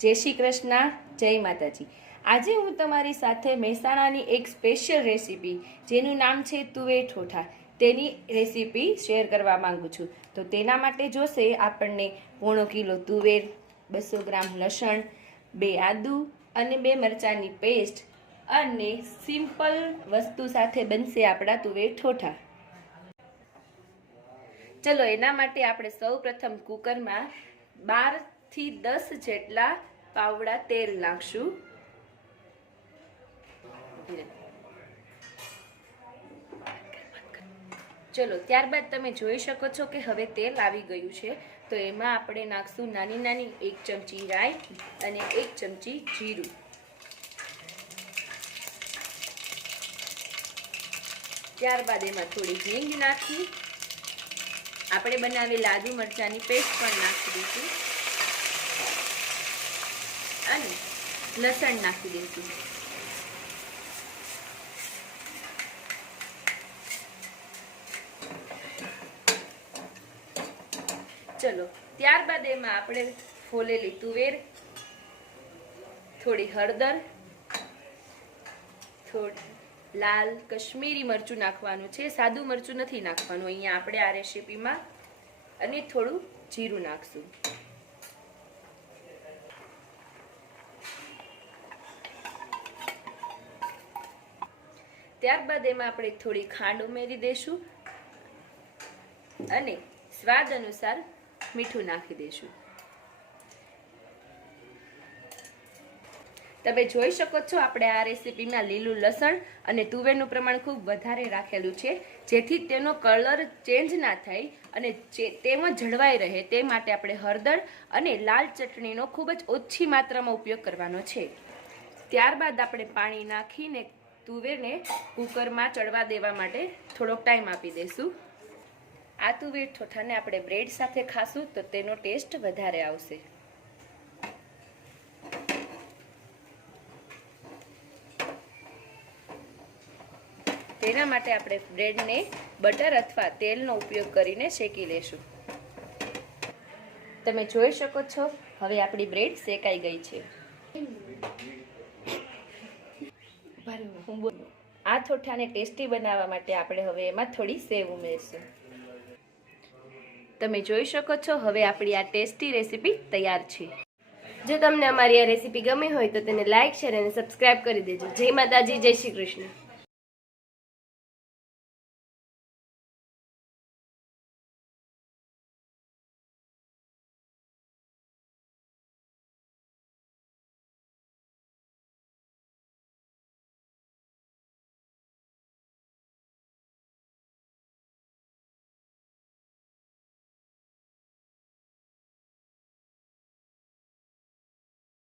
જય શ્રી કૃષ્ણ, જય માતાજી. આજે હું તમારી સાથે મહેસાણાની એક સ્પેશિયલ રેસીપી જેનું નામ છે તુવેર ઠોઠા, તેની રેસીપી શેર કરવા માંગુ છું. તો તેના માટે જોશે આપણને પોણો કિલો તુવેર, બસો ગ્રામ લસણ, બે આદુ અને બે મરચાંની પેસ્ટ અને સિમ્પલ વસ્તુ સાથે બનશે આપણા તુવેર ઠોઠા. ચલો, એના માટે આપણે સૌ પ્રથમ કુકરમાં બાર થી દસ જેટલા પાવડા તેલ નાખશું. ચલો, ત્યારબાદ તમે જોઈ શકો છો કે હવે તેલ આવી ગયું છે. તો એમાં આપણે નાખશું નાની નાની એક ચમચી રાઈ અને એક ચમચી જીરું. ત્યારબાદ એમાં થોડી હિંગ નાખી. આપણે બનાવેલ આદુ મરચાંની પેસ્ટ પણ નાખી દઈશું. અને લસણ નાખી દઈશું. ચલો, ત્યારબાદ એમાં આપણે ફોલેલી તુવેર, થોડી હળદર, થોડી, લાલ કશ્મીરી મરચું નાખવાનું છે. સાદું મરચું નથી નાખવાનું. અહીંયા આપણે આ રેસીપીમાં અને થોડું જીરું નાખશું. ત્યારબાદ એમાં આપણે થોડી ખાંડ ઉમેરી દઈશું અને સ્વાદ અનુસાર મીઠું નાખી દઈશું તમે જોઈ શકો છો આપણે આ રેસીપીમાં લીલું લસણ અને તુવેરનું પ્રમાણ ખૂબ વધારે રાખેલું છે, જેથી તેનો કલર ચેન્જ ના થાય અને તેમાં જળવાઈ રહે તે માટે આપણે હળદર અને લાલ ચટણીનો ખૂબ જ ઓછી માત્રામાં ઉપયોગ કરવાનો છે. ત્યારબાદ આપણે પાણી નાખીને તુવેરને કુકરમાં ચડવા દેવા માટે થોડોક ટાઈમ આપી દઈશું આ તુવેર ઠોઠાને આપણે બ્રેડ સાથે ખાશું તો તેનો ટેસ્ટ વધારે આવશે. તેના માટે આપણે બ્રેડને બટર અથવા તેલનો ઉપયોગ કરીને શેકી લેશું. તમે જોઈ શકો છો, હવે આપણી બ્રેડ શેકાઈ ગઈ છે. હું બોલું. આ ઠોઠાને ટેસ્ટી બનાવવા માટે આપણે હવે એમાં થોડી સેવ ઉમેરશું. તમે જોઈ શકો છો, હવે આપણી આ ટેસ્ટી રેસીપી તૈયાર છે. જો તમને અમારી આ રેસીપી ગમી હોય તો તેને લાઇક શેર અને સબસ્ક્રાઇબ કરી દેજો. જય માતાજી, જય શ્રી કૃષ્ણ.